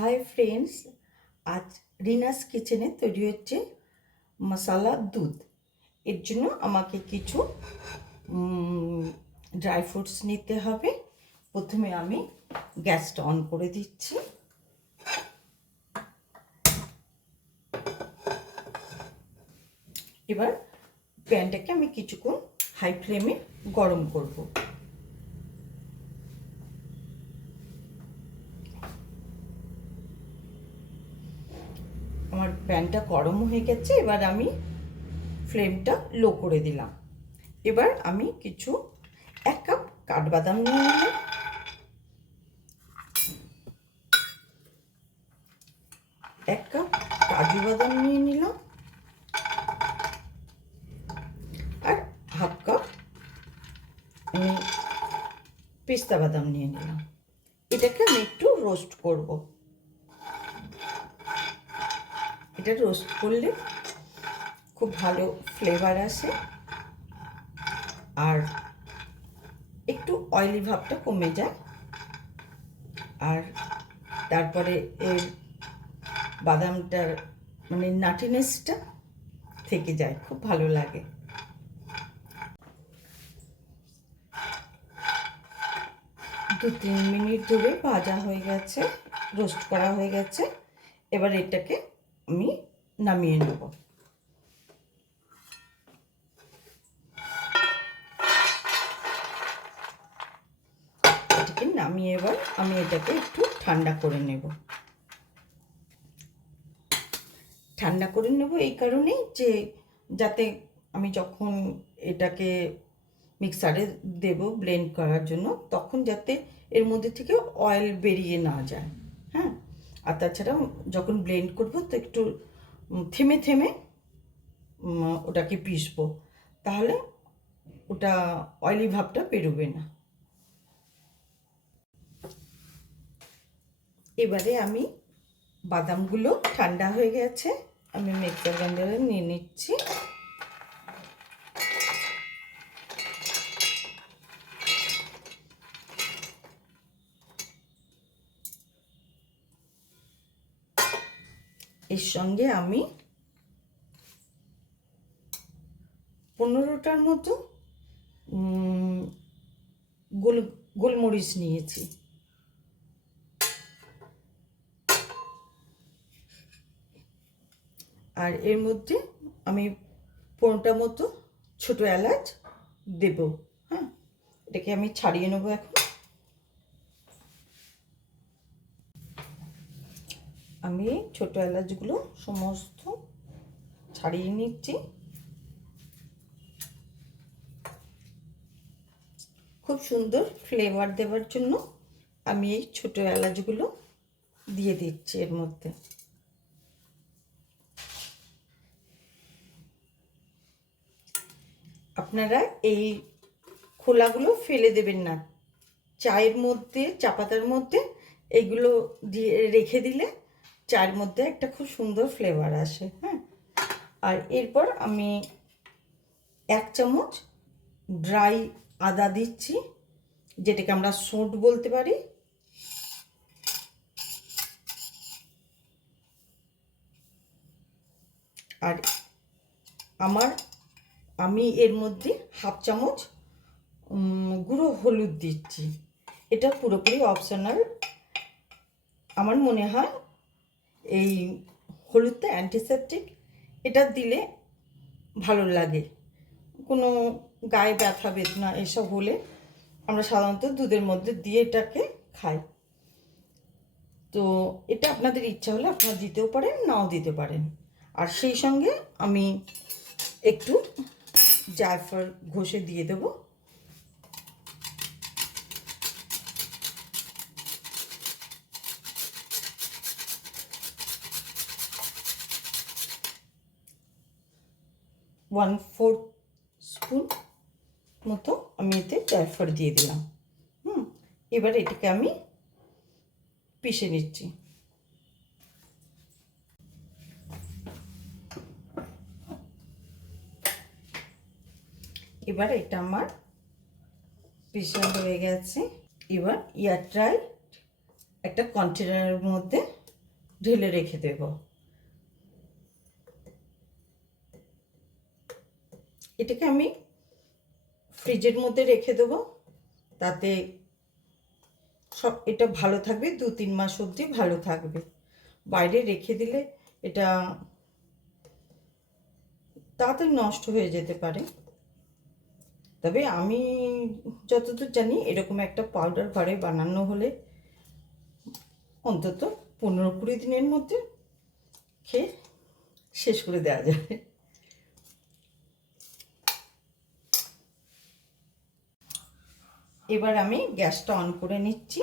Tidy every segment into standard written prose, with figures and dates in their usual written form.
Hi friends, আজ রিনাস কিচেনে তৈরি হচ্ছে মশালা দুধ। এর জন্য আমাকে কিছু ড্রাই ফ্রুটস নিতে হবে। প্রথমে আমি গ্যাসটা অন করে দিচ্ছি। এবার প্যানটাকে আমি কিছুক্ষণ হাই ফ্লেমে গরম করব। আমার প্যানটা গরম হয়ে গেছে, এবার আমি ফ্লেমটা লো করে দিলাম। এবার আমি কিছু 1 কাপ কাঠবাদাম নিয়ে নিলাম, 1 কাপ কাজু বাদাম নিয়ে নিলাম, আর হাফ কাপ আমি পেস্তা বাদাম নিয়ে নিলাম। এটাকে আমি একটু রোস্ট করব। এটা রোস্ট করলে খুব ভালো ফ্লেভার আসে আর একটু অয়েলি ভাবটা কমে যায়, আর তারপরে এর বাদামটার মানে নাটিনেসটা থেকে যায়, খুব ভালো লাগে। দু 3 মিনিট ধরে ভাজা হয়ে গেছে, রোস্ট করা হয়ে গেছে। এবার এটাকে আমি নামিয়ে নেব। এটাকে নামিয়ে এবার আমি এটাকে একটু ঠান্ডা করে নেব। ঠান্ডা করে নেব এই কারণেই যে যাতে আমি যখন এটাকে মিক্সারে দেব ব্লেন্ড করার জন্য, তখন যাতে এর মধ্যে থেকে অয়েল বেরিয়ে না যায়। হ্যাঁ, আর তাছাড়া যখন ব্লেন্ড করব তো একটু থেমে থেমে ওটাকে পিষবো, তাহলে ওটা অয়েলি ভাবটা বেরোবে না। এবারে আমি বাদামগুলো ঠান্ডা হয়ে গেছে, আমি মিক্সার গ্রাইন্ডারে নিয়ে নিচ্ছি। এর সঙ্গে আমি 15টার মতো গোলমরিচ নিয়েছি, আর এর মধ্যে আমি 15টা মতো ছোটো এলাচ দেব। হ্যাঁ, এটাকে আমি ছাড়িয়ে নেবো এখন। আমি ছোটো এলাচগুলো সমস্ত ছাড়িয়ে নিচ্ছি। খুব সুন্দর ফ্লেভার দেওয়ার জন্য আমি এই ছোটো এলাচগুলো দিয়ে দিচ্ছি এর মধ্যে। আপনারা এই খোলাগুলো ফেলে দেবেন না, চায়ের মধ্যে, চা পাতার মধ্যে এইগুলো দিয়ে রেখে দিলে চায়ের মধ্যে একটা খুব সুন্দর ফ্লেভার আসে। হ্যাঁ, আর এরপর আমি 1 চামচ ড্রাই আদা দিচ্ছি, যেটাকে আমরা সূঁট বলতে পারি। আর আমি এর মধ্যে হাফ চামচ গুঁড়ো হলুদ দিচ্ছি। এটা পুরোপুরি অপশনাল। আমার মনে হয় এই হলুদটা অ্যান্টিসেপটিক, এটা দিলে ভালো লাগে। কোনো গায়ে ব্যথা বেদনা এসব হলে আমরা সাধারণত দুধের মধ্যে দিয়ে এটাকে খাই। তো এটা আপনাদের ইচ্ছা হলে আপনারা দিতেও পারেন, নাও দিতে পারেন। আর সেই সঙ্গে আমি একটু জায়ফল ঘষে দিয়ে দেবো। ওয়ান ফোর্থ স্পুন মতো আমি এতে জায়ফল দিয়ে দিলাম। এবার এটাকে আমি পিষে নিচ্ছি। এবার এটা আমার পিষা হয়ে গেছে। এবার এয়ারটাইট একটা কন্টেনারের মধ্যে ঢেলে রেখে দেব। এটাকে আমি ফ্রিজের মধ্যে রেখে দেবো, তাতে সব এটা ভালো থাকবে, 2-3 মাস অবধি ভালো থাকবে। বাইরে রেখে দিলে এটা তাড়াতাড়ি নষ্ট হয়ে যেতে পারে। তবে আমি যতদূর জানি এরকম একটা পাউডার ঘরে বানানো হলে অন্তত 15-20 দিনের মধ্যে খেয়ে শেষ করে দেওয়া যাবে। এবার আমি গ্যাসটা অন করে নিচ্ছি।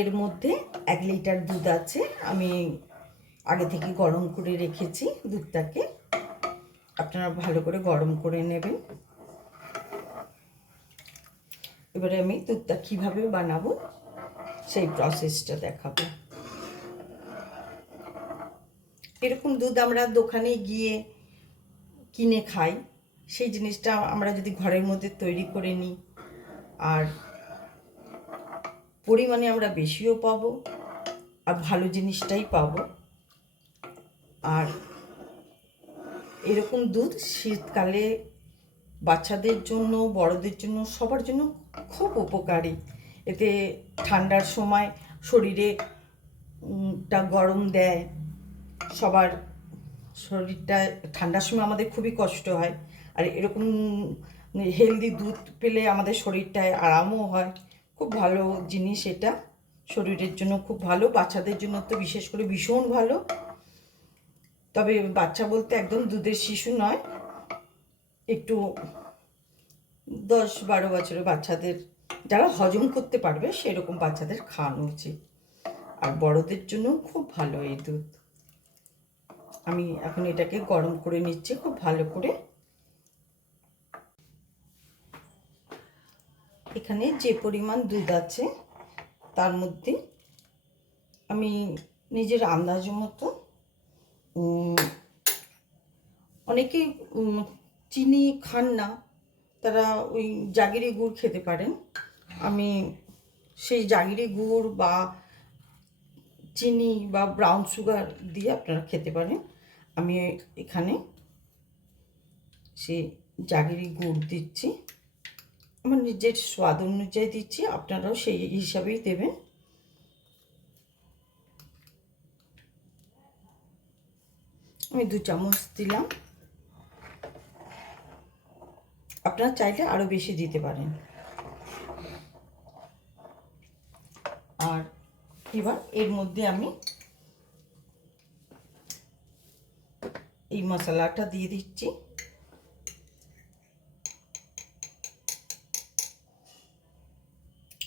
এর মধ্যে 1 লিটার দুধ আছে, আমি আগে থেকে গরম করে রেখেছি দুধটাকে। আপনারা ভালো করে গরম করে নেবেন। এবারে আমি দুধটা কীভাবে বানাবো সেই প্রসেসটা দেখাবো। এরকম দুধ আমরা দোকানে গিয়ে কিনে খাই, সেই জিনিসটা আমরা যদি ঘরের মধ্যে তৈরি করে নিই, আর পরিমাণে আমরা বেশিও পাবো আর ভালো জিনিসটাই পাবো। আর এরকম দুধ শীতকালে বাচ্চাদের জন্য, বড়দের জন্য, সবার জন্য খুব উপকারী। এতে ঠান্ডার সময় শরীরে গরম দেয়। সবার শরীরটা ঠান্ডার সময় আমাদের খুবই কষ্ট হয়, আর এরকম হেলদি দুধ পেলে আমাদের শরীরটায় আরামও হয়। খুব ভালো জিনিস এটা, শরীরের জন্য খুব ভালো, বাচ্চাদের জন্য তো বিশেষ করে ভীষণ ভালো। তবে বাচ্চা বলতে একদম দুধের শিশু নয়, একটু 10-12 বছরের বাচ্চাদের, যারা হজম করতে পারবে সেরকম বাচ্চাদের খাওয়ানো উচিত। আর বড়দের জন্য খুব ভালো এই দুধ। আমি এখন এটাকে গরম করে নিচ্ছি খুব ভালো করে। এখানে যে পরিমাণ দুধ আছে তার মধ্যে আমি নিজের আন্দাজ মতো, অনেকেই চিনি খান না, তারা ওই জাগিরি গুড় খেতে পারেন। আমি সেই জাগিরি গুড় বা চিনি বা ব্রাউন সুগার দিয়ে আপনারা খেতে পারেন। আমি এখানে সেই জাগিরি গুড় দিচ্ছি, আমার নিজের স্বাদ অনুযায়ী দিচ্ছি, আপনারাও সেই হিসাবেই দেবেন। আমি 2 চামচ দিলাম, আপনারা চাইলে আরও বেশি দিতে পারেন। আর এবার এর মধ্যে আমি এই মশলাটা দিয়ে দিচ্ছি।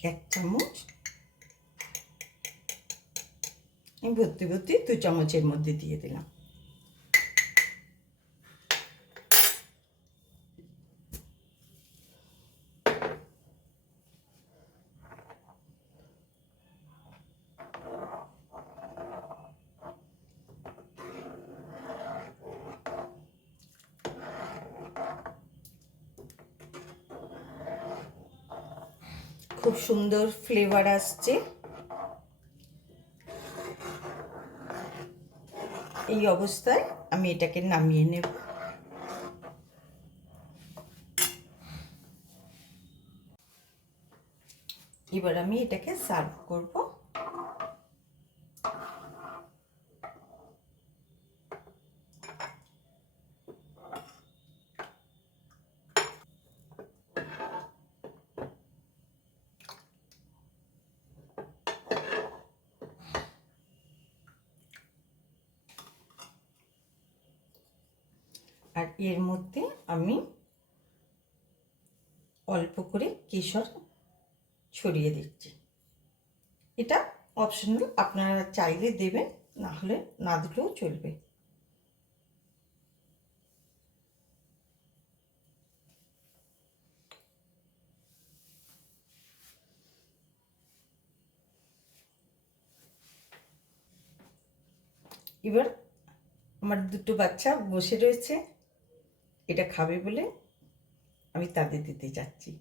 এক চামচ, আমি ভর্তি 2 চামচের মধ্যে দিয়ে দিলাম। খুব সুন্দর ফ্লেভার আসছে। এই অবস্থায় আমি এটাকে নামিয়ে নেব। এবার আমি এটাকে সার্ভ করব। আর এর মধ্যে আমি অল্প করে কেশর ছড়িয়ে দিচ্ছি। এটা অপশনাল, আপনারা চাইলে দেবেন, না হলে না দিলেও চলবে। এবার আমার দুটো বাচ্চা বসে রয়েছে, এটা খাবে বলে আমি তাদের দিতে যাচ্ছি।